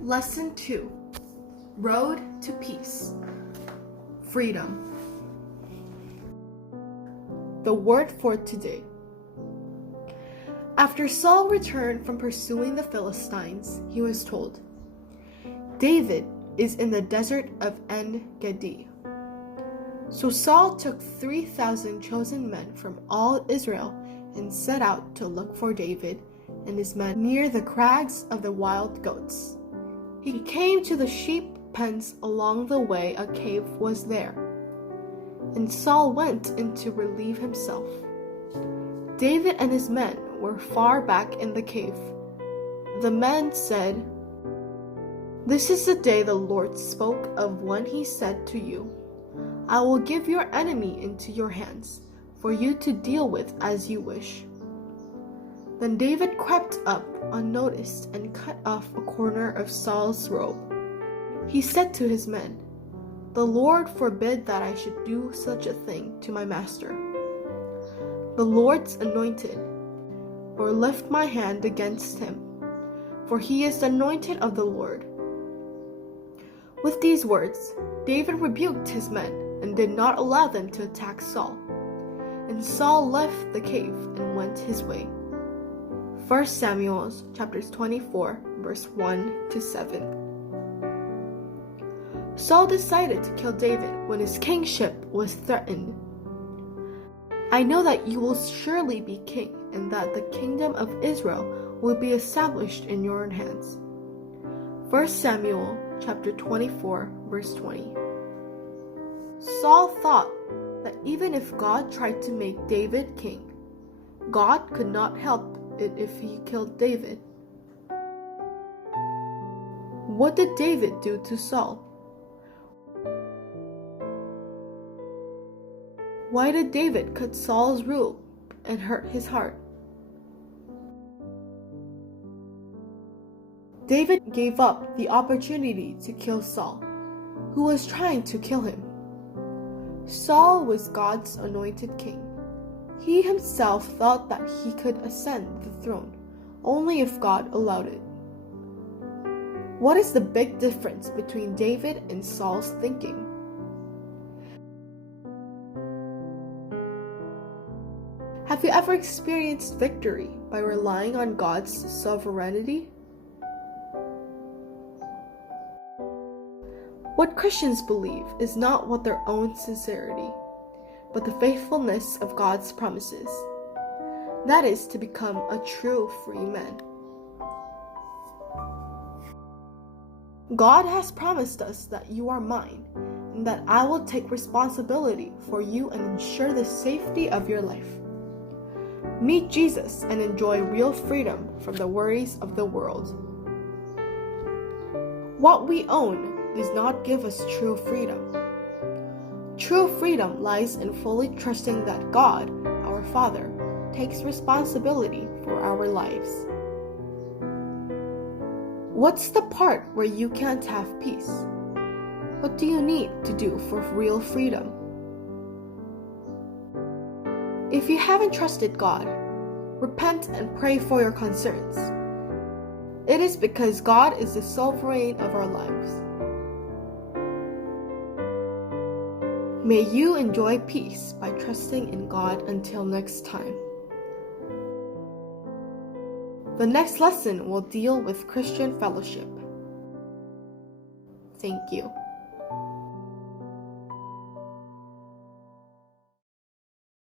Lesson 2. Road to Peace. Freedom. The word for today. After Saul returned from pursuing the Philistines, he was told, "David is in the desert of En-Gedi." So Saul took 3,000 chosen men from all Israel and set out to look for David and his men near the crags of the wild goats. He came to the sheep pens. Along the way a cave was there, and Saul went in to relieve himself. David and his men were far back in the cave. The men said, "This is the day the Lord spoke of when he said to you, 'I will give your enemy into your hands, for you to deal with as you wish.'" Then David crept up unnoticed and cut off a corner of Saul's robe. He said to his men, "The Lord forbid that I should do such a thing to my master, the Lord's anointed, or lift my hand against him, for he is the anointed of the Lord." With these words, David rebuked his men and did not allow them to attack Saul. And Saul left the cave and went his way. 1 Samuel chapters 24, verse 1 to 7. Saul decided to kill David when his kingship was threatened. "I know that you will surely be king, and that the kingdom of Israel will be established in your hands." 1 Samuel chapter 24, verse 20. Saul thought that even if God tried to make David king, God could not help it if he killed David. What did David do to Saul? Why did David cut Saul's robe and hurt his heart? David gave up the opportunity to kill Saul, who was trying to kill him. Saul was God's anointed king. He himself thought that he could ascend the throne only if God allowed it. What is the big difference between David and Saul's thinking? Have you ever experienced victory by relying on God's sovereignty? What Christians believe is not what their own sincerity, but the faithfulness of God's promises. That is to become a true free man. God has promised us that you are mine, and that I will take responsibility for you and ensure the safety of your life. Meet Jesus and enjoy real freedom from the worries of the world. What we own does not give us true freedom. True freedom lies in fully trusting that God, our Father, takes responsibility for our lives. What's the part where you can't have peace? What do you need to do for real freedom? If you haven't trusted God, repent and pray for your concerns. It is because God is the sovereign of our lives. May you enjoy peace by trusting in God until next time. The next lesson will deal with Christian fellowship. Thank you.